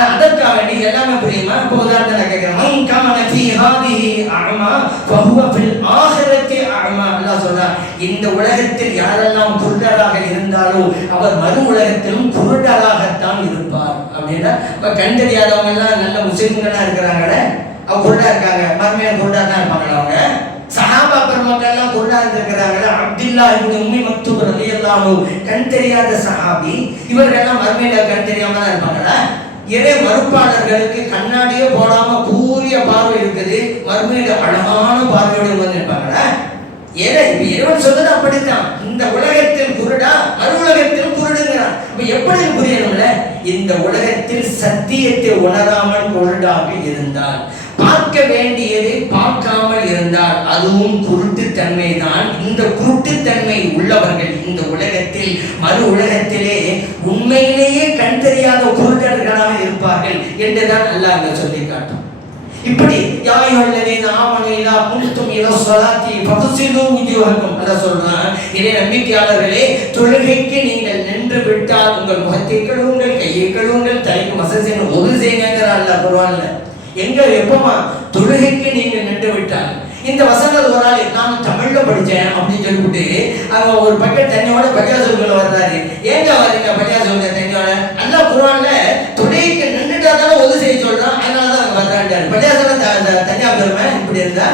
அதற்காக வேண்டி எல்லாமே புரியுமா? இப்போ உதாரணத்தை கேட்கிறேன், மன் கான ஃபீ ஹாதிஹி அஅமா ஃபஹுவ ஃபில் ஆகிரத்தி அஅமா. அல்லாஹ் சொல்றான், இந்த உலகத்தில் யாரெல்லாம் குருடராக இருந்தாலோ அவர் மறு உலகத்திலும் குருடராகத்தான் இருப்பார். அப்படின்னா இப்ப கண் தெரியாதவங்க எல்லாம் நல்ல முஸ்லிம்களா இருக்கிறாங்களே, அவங்க குருடா இருக்காங்க, மறுமையா குருடா தான் இருப்பாங்களா? அவங்க சஹாபா பெருமக்கள் எல்லாம் குருடா இருக்கிறாங்களே, அப்துல்லா இப்னு உம்மி மக்தூம் ரலியல்லாஹு அன்ஹு கண் தெரியாத சஹாபி, இவர்கள் எல்லாம் மறுமையில கண் தெரியாம தான் இருப்பாங்களா? இறை மறுப்பாளர்களுக்கு கண்ணாடியே போடாம கூரிய பார்வை இருக்குது, மறுமையில அழகான பார்வையோடு வந்து இருப்பாங்களா? ஏன்னா இப்ப இறைவன் சொல்றது அப்படித்தான். இந்த உலகத்தில் குருடா, மறு உலகத்தில் குருடுங்கிறான். அப்ப எப்படி புரியணும்ல? இந்த உலகத்தில் சத்தியத்தை உணராமல் குருடாக இருந்தால், பார்க்க வேண்டியதை பார்க்காமல் இருந்தால் அதுவும் குருட்டுத்தன்மை தான். இந்த குருட்டுத்தன்மை உள்ளவர்கள் இந்த உலகத்தில் மறு உலகத்திலே உண்மையிலேயே கண் தெரியாத குருடர்களாக இருப்பார்கள் என்றுதான் அல்லாஹ் அங்க சொல்லி காட்டும். இப்படி யாயுல்லதீன ஆமனு இதா குன்தும் இலா ஸலாத்தி ஃபக்ஸிலு wujuhakum, அல்லாஹ் சொல்றான், இறை நம்பிக்கையாளர்களே, தொழுகைக்கு நீங்கள் நின்று விட்டால் உங்கள் முகத்தை கழுவுங்கள், கையை கழுவுங்கள், தலைக்கு மசாஜ் ஒரு செய்யுங்கங்கற அல்லாஹ் குர்ஆன்ல. எங்க எப்பமா தொழுகைக்கு நீங்க நின்று விட்டால், இந்த வசனத்தை ஒரு ஆள் நான் தமிழ்ல படிச்சேன் அப்படின்னு சொல்லிவிட்டு அவங்க ஒரு பக்கெட் தண்ணியோட பள்ளியாசலுக்குள்ள வர்றாரு. ஏங்க வரீங்க பள்ளியாசலுக்கு தண்ணியோட? அல்லாஹ் குர்ஆன்ல தொழுகைக்கு நின்றுட்டா தானே ஒது செய்ய சொல்றான், அதனாலதான் அவங்க வர்றாண்டாரு. பள்ளியாசல தனியா பெருமை இப்படி இருந்தா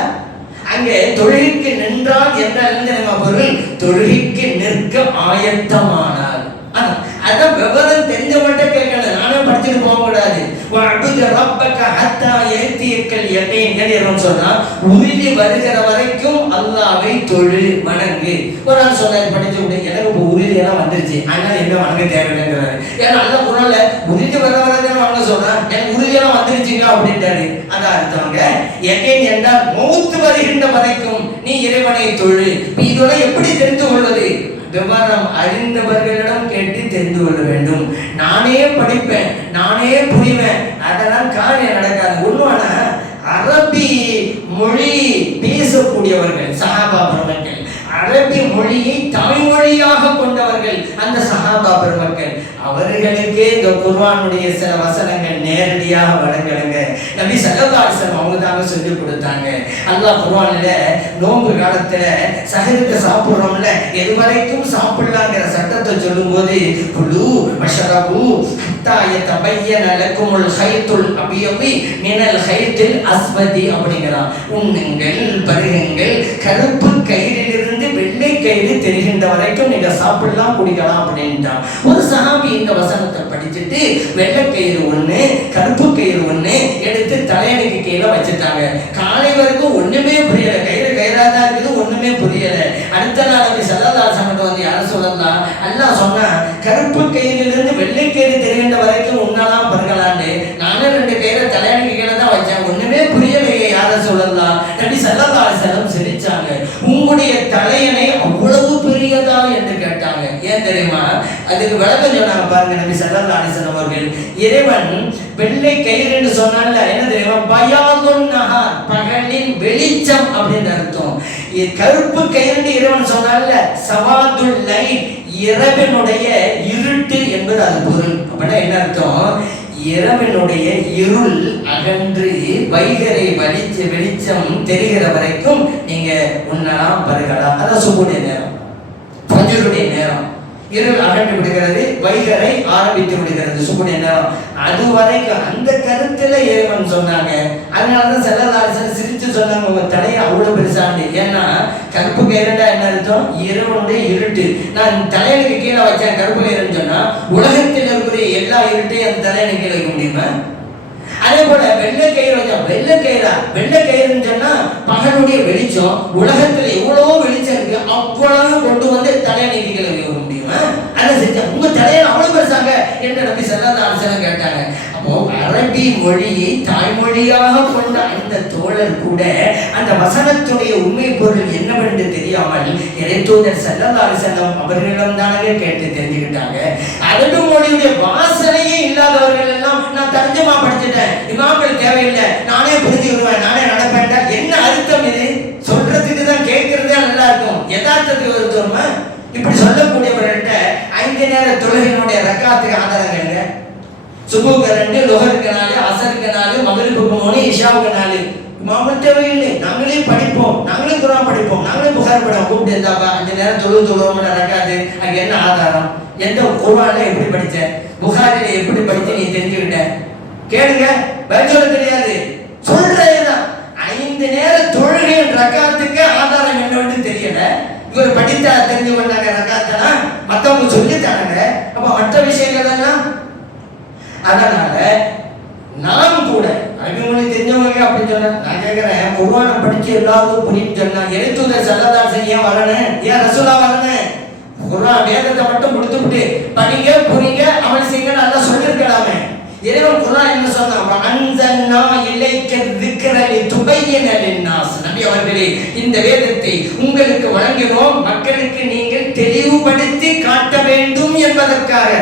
அங்கே தொழுகைக்கு நின்றால் என்ன பொருள்? தொழுகைக்கு நிற்க ஆயத்தமானார். அதான் விவரம் தெரிஞ்சவன்ட்ட கேட்கணும், நானே படிச்சுட்டு போக கூடாது. உறுதி வருகிற வரைக்கும் அல்லாஹ்வை தொழு, வணங்கு. ஒரு ஆள் சொன்னாரு படிச்சு விட்டு, எனக்கு இப்போ உறுதி எல்லாம் வந்துருச்சு, அதனால என்ன வணங்க தேவையில்லைங்கிறாரு. ஏன்னா அல்லாஹ் குர்ஆன்ல உறுதி வர வரைக்கும் வணங்க சொல்றான், எனக்கு உறுதி எல்லாம் வந்துருச்சுங்க அப்படின்ட்டாரு. அதான் அர்த்தவங்க எகேன் என்றால் மௌத்து வருகின்ற வரைக்கும் நீ இறைவனை தொழு. இதெல்லாம் எப்படி தெரிந்து கொள்வது? விவரம் அறிந்தவர்களிடம் கேட்டு தெரிந்து கொள்ள வேண்டும். நானே படிப்பேன், நானே புரிவேன், அதெல்லாம் காரியம் நடக்காது. உண்மையான அரபி மொழி பேசக்கூடியவர்கள் சஹாபா பெருமக்கள், அரபி மொழியை தாய்மொழியாக கொண்டவர்கள் அந்த சஹாபா பெருமக்கள், அவர்களுக்கே இந்த குர்ஆனுடைய சில வசனங்கள் நேரடியாக வழங்கலுங்க. நபி ஸல்லல்லாஹு அலைஹி வஸல்லம் அவங்க தாங்க சொல்லி கொடுத்தாங்க. அல்லாஹ் குர்ஆன்ல நோன்பு காலத்துல சஹருக்கு சாப்பிடுறோம்ல, எது வரைக்கும் சாப்பிடலாங்கிற சட்டத்தை சொல்லும்போது குலு வஷரபு ஹத்தா யதபய்யன லக்குமுல் ஹைத்துல் அபியதி மினல் ஹைத்தில் அஸ்வதி அப்படிங்கிறான். உண்ணுங்கள், பருகுங்கள், கருப்பு கயிறிலிருந்து வெள்ளை கயிறு தெரிகின்ற வரைக்கும் நீங்க சாப்பிடலாம், குடிக்கலாம் அப்படின்ட்டான். ஒரு சஹாபி இந்த வசனத்தை படிச்சுட்டு வெள்ளை கயிறு ஒண்ணு, கருப்பு கயிறு ஒண்ணு எடுத்து தலையணைக்கு கீழே வச்சுட்டாங்க. காலை வரைக்கும் ஒண்ணுமே புரியல, கயிறு கயிறாதான் இருக்குது, ஒண்ணுமே புரியல. அடுத்த நாள் நபி ஸல்லல்லாஹு அலைஹி வஸல்லம் வந்து யார சொல்லலாம், அல்லாஹ் சொன்னா கருப்பு கயிறிலிருந்து வெள்ளை கயிறு தெரிகின்ற வரைக்கும் உண்ணலாம் பருகலான்னு. நானே 2 கயிறை தலையணைக்கு கீழே தான் வச்சேன், ஒண்ணுமே புரியலையே யார சொல்லலாம். நபி ஸல்லல்லாஹு அலைஹி வஸல்லம் சிரிச்சாங்க. உங்களுடைய தலையணை அவ்வளவு பெரியதா என்று கேட்டாங்க. ஏன் தெரியுமா? அதுக்கு விளக்கம் சொன்னாங்க பாருங்க நபி ஸல்லல்லாஹு அலைஹி வஸல்லம் அவர்கள். இறைவன் வெள்ளை கயிறு என்று சொன்னால என்ன தெரியுமா? பயாதுன் நஹார், பகலின் வெளிச்சம் அப்படின்னு அர்த்தம். கருப்பு கயிறு இறைவன் சொன்னால சவாதுல் லைல், இரவினுடைய இருட்டு என்பது அது பொருள். அப்படின்னா என்ன அர்த்தம்? இரவினுடைய இருள் அகன்று வைகரை வெளிச்சம் தெரிகிற வரைக்கும் நீங்க உண்ணலாம், பருகலாம். அதான் சுபுடைய நேரம், ஃபஜ்ருடைய நேரம். இருள் அகன்று விடுகிறது, வைகரை ஆரம்பித்து விடுகிறது, சுபுடைய நேரம். அது வரைக்கும் அந்த கருத்துல இறைவன் சொன்னாங்க. அதனாலதான் ஸல்லல்லாஹு அலைஹி வஸல்லம் சிரிச்சு சொன்னாங்க, உங்க தலையை அவ்வளவு பெருசாண்டு. ஏன்னா கருப்பு கயிறுடா என்ன அர்த்தம்? இரவனுடைய இருட்டு. நான் தலையணைக்கு கீழே வச்சேன் கருப்பு கயிறுன்னு சொன்னா உலகத்தில் இருக்கிற எல்லா இருட்டையும் அந்த தலையணை கீழே வைக்க முடியுமா? அதே போல வெள்ளை கயிறு வச்சா, வெள்ளை கயிறா, வெள்ளை கயிறுன்னு சொன்னா பகலுடைய வெளிச்சம், உலகத்துல எவ்வளவோ வெளிச்சம் இருக்கு, அவ்வளவு கொண்டு வந்து தலையணைக்கு கீழே வைக்க முடியுமா? அதை செஞ்சா உங்க தலையை அவ்வளவு பெருசாங்க என்று நபி ஸல்லல்லாஹு அலைஹி வஸல்லம் கேட்டாங்க. அப்போ அரபி மொழியை தாய்மொழியாக கொண்ட அந்த தோழர் கூட அந்த வசனத்துடைய உண்மை பொருள் என்னவென்று தெரியாமல் இறைத்தூதர் ஸல்லல்லாஹு அலைஹி வஸல்லம் அவர்களிடம் தானே கேட்டு தெரிஞ்சுக்கிட்டாங்க. அரபி மொழியுடைய வாசனையே இல்லாதவர்கள் எல்லாம் நான் தர்ஜமா படிச்சுட்டேன், இமாம்கள் தேவையில்லை, நானே புரிஞ்சுக்கிடுவேன், நானே நடப்பேன்டா. என்ன அர்த்தம் இது? சொல்றதுக்கு தான், கேட்கறதே நல்லா இருக்கும், யதார்த்தத்துக்கு ஒருத்தருமா இப்படி சொல்லக்கூடியவர்கள்ட்ட 5 நேர தொழுகையினுடைய ரக்காத்துக்கு ஆதாரம் என்ன? சுபுக்கு 2, லுஹருக்கு 4, அஸருக்கு 4, மக்ரிபுக்கு 3, இஷாவுக்கு 4. இமாமும் தேவையில்லை, நாங்களே படிப்போம், நாங்களே குர்ஆன் படிப்போம், நாங்களே புகாரி படிப்போம். கூப்பிட்டு இருந்தாப்பா 5 நேரம் தொழுவோம் நடக்காது. அங்கே என்ன ஆதாரம்? எந்த குர்ஆன்ல எப்படி படிச்ச, புகாரில எப்படி படிச்சு நீ தெரிஞ்சுக்கிட்ட? கேளுங்க, பதில் சொல்ல தெரியாது. சொல்றேதான் 5 நேரம் தொழுகை ரக்காத்துக்கு ஆதாரம் என்னன்னு தெரியல. இவர் படித்தா தெரிஞ்சு கொண்டாங்க ரக்காத்தனா, மற்றவங்க சொல்லி தராங்க. அப்ப மற்ற விஷயங்கள் எல்லாம் அதனால நாம் கூட அபிமொழி தெரிஞ்சவங்க அப்படின்னு சொன்னா, நான் கேட்கிறேன், குர்ஆனை படிச்சு எல்லாருக்கும் புரியும் சொன்னா எழுத்துதர் ஸல்லல்லாஹு அலைஹி வஸல்லம் வரணும், ஏன் ரசூலா வரணும்? குர்ஆன் வேதத்தை மட்டும் கொடுத்துட்டு படிங்க புரிங்க அமல் செய்யுங்க நல்லா சொல்லிருக்கலாமே. இறைவன் குர்ஆன் என்ன சொன்னா, அன்ஸல்னா இலைக்க ذிக்ர லிதுபையின லின்னாஸ். நபி அவர்களே, இந்த வேதத்தை உங்களுக்கு வழங்கினோம் மக்களுக்கு நீங்கள் தெளிவுபடுத்தி காட்ட வேண்டும் என்பதற்காக.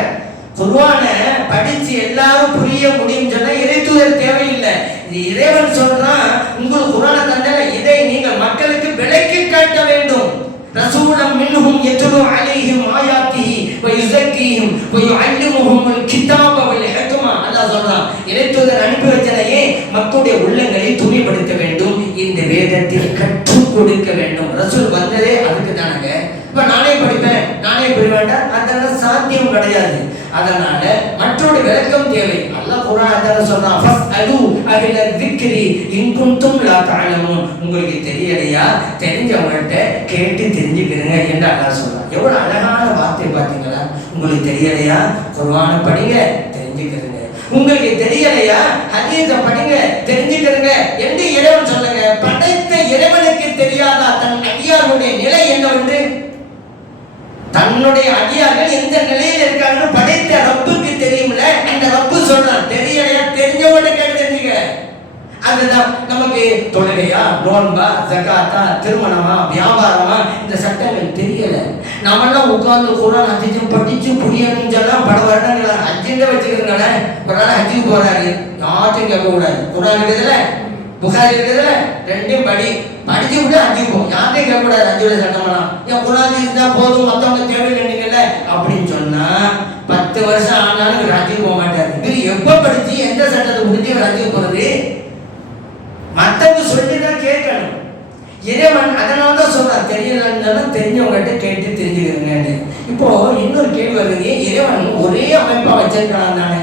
குர்ஆனை படிச்சு எல்லாரும் புரிய முடியும் சொன்னா இறைத்தூதர் தேவையில்லை. இது இறைவன் சொல்றான், உங்களுக்கு குர்ஆனை தந்தல, இதை நீங்கள் மக்களுக்கு விளக்கி காட்ட வேண்டும். ரசூலம் மின்ஹும் யத்லு அலைஹிம் ஆயாத்திஹி வ யுஸக்கீஹிம் வ யுஅல்லிமுஹுல் கிதாப வல் ஹிக்மா. அல்லாஹ் சொல்றான், இறைத்தூதர் அனுப்பி வச்சனையே மக்களுடைய உள்ளங்களை தூய்மைப்படுத்த வேண்டும், இந்த வேதத்தை கற்றுக் கொடுக்க வேண்டும். ரசூல் வந்ததே அதுக்கு தானங்க. இப்ப நானே படிப்பேன் நானே புரிவேண்டாம், அதெல்லாம் சாத்தியம் கிடையாது. அதனால மற்றொரு விளக்கம் தேவை. அல்லாஹ் குர்ஆன்ல சொல்றான், ஃபஸ்அலு அஹ்ல ذிக்ரி இன் குன்தும் லா தஅலமூன். உங்களுக்கு தெரியலையா, தெரிஞ்சவங்கள்ட்ட கேட்டு தெரிஞ்சுக்கிறீங்க என்று அல்லாஹ் சொல்றான். எவ்வளவு அழகான வார்த்தை பாத்தீங்களா? உங்களுக்கு தெரியலையா, குர்ஆனை படிங்க தெரிஞ்சுக்கிறீங்க. உங்களுக்கு தெரியலையா, ஹதீஸை படிங்க தெரிஞ்சுக்கிறீங்க என்று இறைவன் சொல்லுங்க. படைத்த இறைவனுக்கு தெரியாதா தன் அடியாருடைய நிலை என்னவென்று? தன்னுடைய அடியார்கள் எந்த நிலையில் இருக்காங்கன்னு படைத்த ரப்புக்கு தெரியும்ல. அந்த ரப்பு சொல்றான், தெரியலையா, தெரிஞ்சவங்க கேட்டு தெரிஞ்சுக்க. அதுதான் நமக்கு தொழுகையா, நோன்பா, ஜகாத்தா, திருமணமா, வியாபாரமா, இந்த சட்டங்கள் தெரியல. நாமெல்லாம் உட்கார்ந்து குர்ஆன் ஹதீஸ் படிச்சு புரியணும்னு பல வருடங்களா ஹஜ்ஜில வச்சுக்கிறீங்களே. ஒரு நாள் ஹஜ்ஜுக்கு போறாரு, யார்ட்டையும் கேட்க கூடாது. குர்ஆன் இருக்குதுல, புகாரி இருக்குதுல, ரெண்டும் படிச்சு விட்டு ஹஜ்ஜுக்கு போ, யார்ட்டையும் கேட்க கூடாது. ஹஜ்ஜுடைய சட்டமெல்லாம் ஏன் குர்ஆன் இருந்தா போதும், மற்றவங்க தேவையில்லைங்கள அப்படின்னு சொன்னா 10 வருஷம் ஆனாலும் ஹஜ்ஜுக்கு போக மாட்டாரு. இது எப்ப படிச்சு எந்த சட்டத்தை முடிஞ்சு ஹஜ்ஜுக்கு போறது? மற்றவங்க சொல்லிதான் கேட்கணும். இறைவன் அதனாலதான் சொல்றான், தெரியலன்னு தெரிஞ்சவங்ககிட்ட கேட்டு தெரிஞ்சுக்கிறீங்க. இப்போ இன்னொரு கேள்வி வருது, இறைவன் ஒரே அமைப்பா வச்சிருக்கலாம் தானே?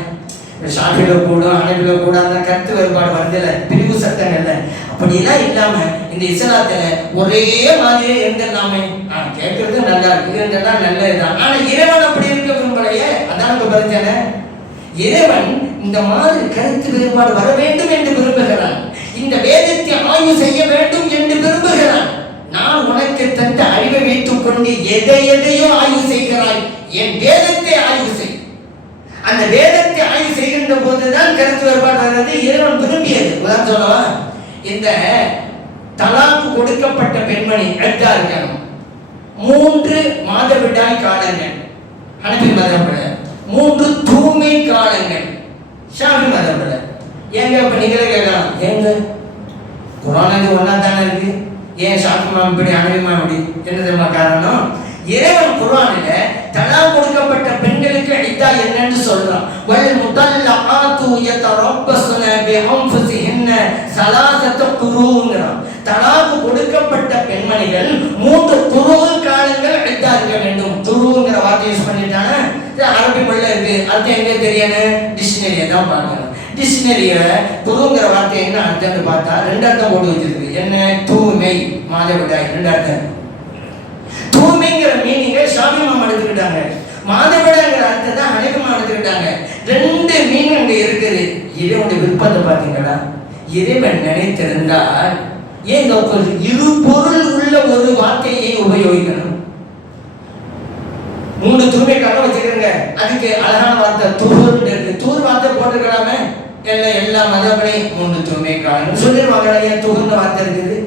ஷாஃபில கூட ஹனபில கூட அந்த கருத்து வேறுபாடு வருதுல, பிரிவு சட்டங்கள்ல. அப்படிலாம் இல்லாம இந்த இஸ்லாத்துல ஒரே மாதிரியே இருந்திருந்தாமே. கேட்கறது நல்லா இருக்கு, இருந்ததா நல்லதுதான். ஆனா இறைவன் அப்படி இருக்க விரும்பலையே, அதான் பிரச்சனை. இறைவன் இந்த மாதிரி கருத்து வேறுபாடு வர வேண்டும் என்று விரும்புகிறான். இந்த வேதத்தை ஆய்வு செய்ய வேண்டும் என்று விரும்புகிறான். நான் உனக்கு தந்த அறிவை வைத்துக் கொண்டு எதையோ ஆய்வு செய்கிறாய், என் வேதத்தை ஆய்வு செய். அந்த வேதத்தை ஆய்வு செய்கின்ற போதுதான் கருத்து வேறுபாடு வர்றது இறைவன் விரும்பியது. உதாரணம் சொல்லவா, இந்த தலாக்கு கொடுக்கப்பட்ட பெண்மணி எட்டா இருக்கணும், 3 மாதவிடாய் காலங்கள் ஹனபி மதப்பட, 3 தூய்மை காலங்கள் ஷாஃபி மதப்பட. ஏங்க இப்ப நீங்களே கேட்கலாம், ஏங்க குர்ஆன் ஒன்னா தானே இருக்கு, ஏன் ஷாஃபி இமாம் இப்படி ஹனபி இமாம் இப்படி? என்ன தெரியுமா காரணம்? இறைவன் குர்ஆனில தலாக் கொடுக்கப்பட்ட பெண்களுக்கு இத்தா என்னன்னு சொல்றான். வல் முதல்லஆத்து யதரப்பஸ்ன பிஅன்ஃபுஸிஹின்ன ஸலாஸத குரூன்றான். தலாக் கொடுக்கப்பட்ட பெண்மணிகள் 3 குரூ காலங்கள் இத்தா இருக்க வேண்டும். குரூங்கிற வார்த்தை யூஸ் பண்ணிட்டானே, இது அரபி மொழியில இருக்கு. அர்த்தம் எங்க தெரியணும்? டிக்ஷனரியை தான் பார்க்கணும். டிக்ஷனரியில குரூங்கிற வார்த்தை என்ன அர்த்தம்னு பார்த்தா 2 அர்த்தம் போட்டு வச்சிருக்கு. என்ன? தூய்மை, மாதவிடாய், 2 அர்த்தம். தூய்மைங்கிற மீனிங்கை ஷாஃபி இமாம் எடுத்துக்கிட்டாங்க, மாதவிடாய்ங்கிற அர்த்தத்தை ஹனபி இமாம் எடுத்துக்கிட்டாங்க. 2 மீனிங் அங்க இருக்குது. இறைவனுடைய விருப்பத்தை பார்த்தீங்களா? இறைவன் நினைத்திருந்தால் ஏன் இரு பொருள் உள்ள ஒரு வார்த்தையை உபயோகிக்கணும்? 3 தூய்மைக்காக வச்சுக்கிறேங்க, அதுக்கு அழகான வார்த்தை தூர் இருக்கு. தூர் வார்த்தை போட்டுக்கலாமே, எல்லா மதப்படியும் 3 தூய்மைக்காக சொல்லிடுவாங்க. ஏன் தூர்ந்த வார்த்தை இருக்குது?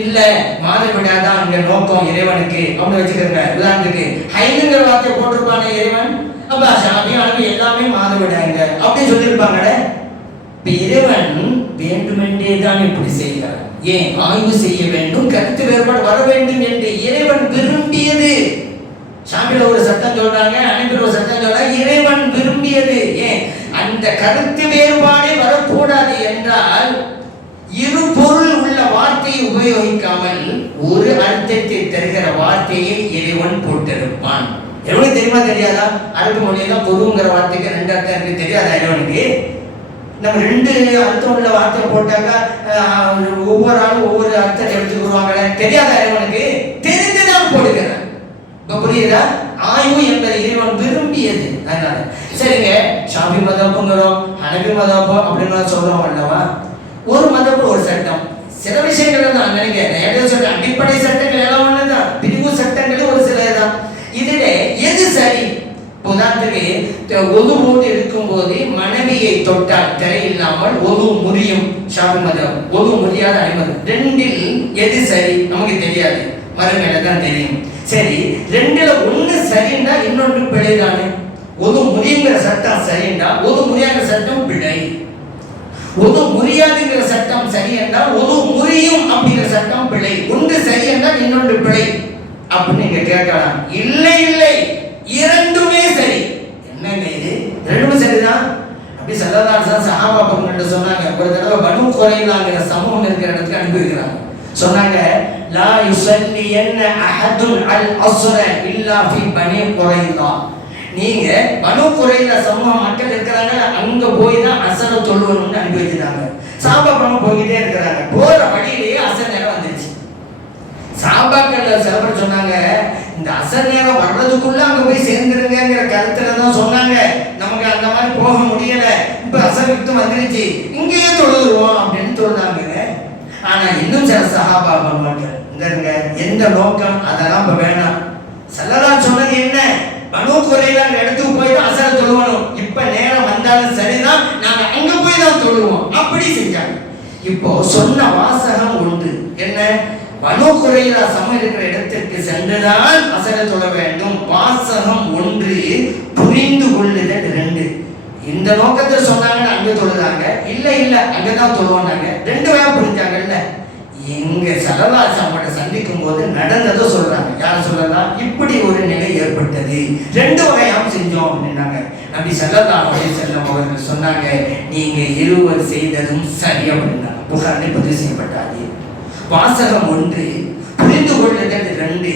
இல்ல மாதவிடாதான் அங்க நோக்கம் இறைவனுக்கு அப்படின்னு வச்சுக்கிறேங்க. உதாரணத்துக்கு ஹைதுங்கிற வார்த்தை போட்டிருப்பானே இறைவன், அப்ப ஷாஃபி ஹனபி எல்லாமே மாதவிடாங்க அப்படின்னு சொல்லியிருப்பாங்களே. இப்ப இறைவன் வேண்டுமென்றே தான் இப்படி செய்கிறார். ஏன்? ஆய்வு செய்ய வேண்டும், கருத்து வேறுபாடு வர வேண்டும் என்று இறைவன் விரும்பியது. ஷாஃபில ஒரு சட்டம் சொல்றாங்க, ஹனபில ஒரு சட்டம் சொல்றாங்க, இறைவன் விரும்பியது. ஏன்? அந்த கருத்து வேறுபாடே வரக்கூடாது என்றால் இரு பொருள் உள்ள வார்த்தையை உபயோகிக்காமல் ஒரு அர்த்தத்தை தருகிற வார்த்தையை இறைவன் போட்டிருப்பான். எவனுக்கு தெரியுமா தெரியாதா? அரபு மொழியில பொதுங்கிற வார்த்தைக்கு 2 அர்த்தம் இருக்கு, தெரியாதா இறைவனுக்கு? நம்ம 2 அர்த்தம் உள்ள வார்த்தையை போட்டாக்கா ஒவ்வொரு ஆளும் ஒவ்வொரு அர்த்தத்தை எடுத்துக்குவாங்க. தெரியாதா இறைவனுக்கு? தெரிந்துதான் போடுகிறான். இப்ப புரியுதா? ஆய்வு என்பதை இறைவன் விரும்பியது. அதனால சரிங்க, ஷாஃபி மதப்புங்கிறோம், ஹனபி மதப்பு அப்படின்னு சொல்றோம் அல்லவா? ஒரு மதப்பு ஒரு சட்டம், சில விஷயங்கள் தான் நினைக்கிறேன். சொல்ற அடிப்படை சட்டங்கள் எல்லாம் ஒண்ணுதான், பிரிவு சட்டங்கள் ஒரு சில தான். இதுல எது சரி? உதாரணத்துக்கு ஒது போட்டு இருக்கும் போது மனைவியை தொட்டால் திரை இல்லாமல் ஒது முறியும். ஷாஃபி மதம் ஒது முடியாத அனுமதி. 2ல் எது சரி நமக்கு தெரியாது, மறுமையில தான் தெரியும். சரி, 2ல ஒண்ணு சரின்னா இன்னொன்று பிழைதானே. ஒது முறியுங்கிற சட்டம் சரிண்டா ஒது முறியாத சட்டம் பிழை. ஒது முறியாதுங்கிற சட்டம் சரி என்றால் ஒது முறியும் அப்படிங்கிற சட்டம் பிழை. ஒன்று சரி என்றால் இன்னொன்று பிழை அப்படின்னு நீங்க கேட்கலாம். இல்லை இல்லை, 2மே சரி. என்னங்க இது? 2மே சரிதான். அப்படி ஸல்லல்லாஹு சஹாபாக்கள் சொன்னாங்க. ஒரு தடவை பனு குறைலாங்கிற சமூகம் இருக்கிற இடத்துக்கு அனுப்பி வைக்கிறாங்க. சொன்னாங்க, லா யுஸல்லியன்ன அஹதுன் அல் அஸ்ர இல்லா ஃபி பனி குறைலா. நீங்க பனு குறைலா சமூக மக்கள் இருக்கிறாங்க, அங்க போய் தான் அசர தொழுவணும்னு அனுப்பி வச்சிருக்காங்க. சஹாபாக்கள் போயிட்டே இருக்கிறாங்க. போற வழியிலேயே அசர் நேரம் வந்துருச்சு. சஹாபாக்கள் சில பேர் சொன்னாங்க, இந்த அசர் நேரம் வர்றதுக்குள்ள அங்க போய் சேர்ந்துருங்கிற கருத்துல தான் சொன்னாங்க. நமக்கு அந்த மாதிரி போக முடியல, இப்ப அசர் விட்டு வந்துருச்சு, இங்கேயே தொழுதுருவோம் அப்படின்னு சொல்றாங்க. ஆனா இன்னும் சில சஹாபாக்கள் மக்கள் இங்க எந்த நோக்கம் அதெல்லாம் இப்ப வேணாம். ஸல்லல்லாஹு சொன்னது என்ன? பனு குறைலா இடத்துக்கு போய் தான் அசர தொழுவணும். இப்ப நேரம் வந்தாலும் சரிதான், நாங்க அங்க போய் தான் தொழுவோம் அப்படி செஞ்சாங்க. இப்போ சொன்ன வாசகம் ஒன்று என்ன? பனு குறைலா சமம் இருக்கிற இடத்திற்கு சென்றுதான் அசர தொழ வேண்டும். வாசகம் ஒன்று, புரிந்து கொள்ளுதல் 2. இந்த நோக்கத்தை சொன்னாங்கன்னு அங்க தொழுதாங்க, இல்ல இல்ல அங்கதான் தொழுவாங்க. 2 வகையா புரிஞ்சாங்கல்ல. எங்க ஸல்லல்லாஹு சந்திக்கும் போது நடந்ததை சொல்றாங்க. யார சொல்லலாம்? இப்படி ஒரு நிலை ஏற்பட்டது, 2 வகையாவும் செஞ்சோம் அப்படின்னாங்க. நபி ஸல்லல்லாஹு அலைஹி வஸல்லம் அவர்கள் சொன்னாங்க, நீங்க இருவர் செய்ததும் சரி அப்படின்னாங்க. புகாரில் பதிவு செய்யப்பட்டாது. வாசகம் ஒன்று, புரிந்து கொள்ளுதல் 2.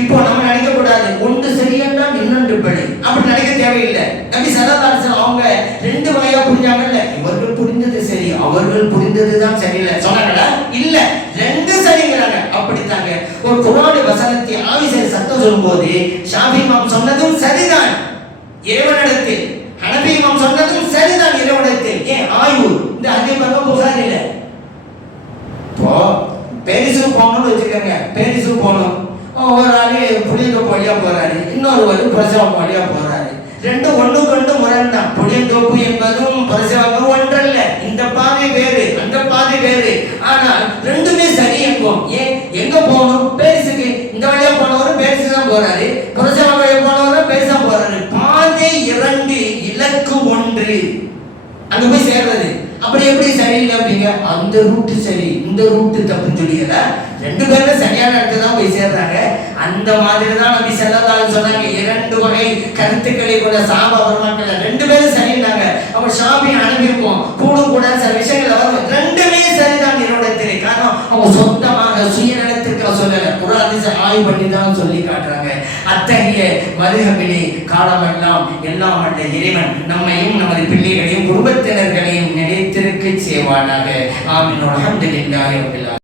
இப்போ நம்ம நினைக்க கூடாது ஒன்று சரி என்றால் இன்னொன்று பிழை, அப்படி நினைக்க தேவையில்லை. நபி ஸல்லல்லாஹு அலைஹி வஸல்லம் அவங்க 2 வகையா புரிஞ்சாங்கல்ல. இவர்கள் புரிந்தது சரி, அவர்கள் புரிந்ததுதான் சரியில்லை சொன்னாங்களா? இல்ல, 2 சரிங்கிறாங்க. அப்படித்தாங்க ஒரு குர்ஆன் வசனத்தை ஆவிசர் சத்தம் சொல்லும்போது ஷாஃபி இமாம் சொன்னதும் சரிதான் இறைவனிடத்தில், ஹனபி இமாம் சொன்னதும் சரிதான் இறைவனிடத்தில். ஏன் ஆய்வு? இந்த ஹதீஸ் புகாரில இப்போ பேரிஸுக்கு போகணும்னு வச்சுக்கோங்க. பேரிஸுக்கு போகணும், ஒரு ஆளு புளியந்தோப்பு வழியா போறாரு, இன்னொரு பிரசவம் வழியா போறாரு. 2 ஒண்ணுக்கு முரண் தான். புளியந்தோப்பு என்பதும் பிரசவம் ஒன்றல்ல. இந்த பாதை வேறு, அந்த பாதை வேறு. ஆனால் 2மே சரி என்போம். ஏன்? எங்க போகணும்? பேரிஸுக்கு. இந்த வழியா போனவரும் பேரிஸுக்கு தான் போறாரு, பிரசவம் வழியா போனவரும் பேரிஸா போறாரு. பாதை 2, இலக்கு 1. அங்க போய் சேர்றது. அப்படி எப்படி சரியில்லை அப்படிங்க? அந்த ரூட்டு சரி, இந்த ரூட்டு தப்புன்னு சொல்லியல. 2 பேருமே சரியான இடத்துல தான் போய் சேர்றாங்க. அந்த மாதிரி தான் நபி ஸல்லல்லாஹு அலைஹி சொன்னாங்க. 2 வகை கருத்துக்களை கொண்ட சஹாபா பெருமக்கள் 2 பேரும் சரின்னாங்க. அப்ப ஷாஃபி ஹனபிக்கும் கூட சில விஷயங்கள் வரும். 2மே சரிதான் இறைவனிடத்திலே. காரணம் அவங்க சொந்தமாக சுயநலத்திற்கு சொல்லல, குர்ஆன் ஹதீஸை ஆய்வு பண்ணி தான் சொல்லி காட்டுறாங்க. அத்தகைய மதுஹபிலே காலமெல்லாம் எல்லாம் வல்ல இறைவன் நம்மையும் நமது பிள்ளைகளையும் குடும்பத்தினர்களையும் நினைத்திருக்க செய்வானாக. ஆமீன். அல்ஹம்துலில்லாஹி ரப்பில் ஆலமீன்.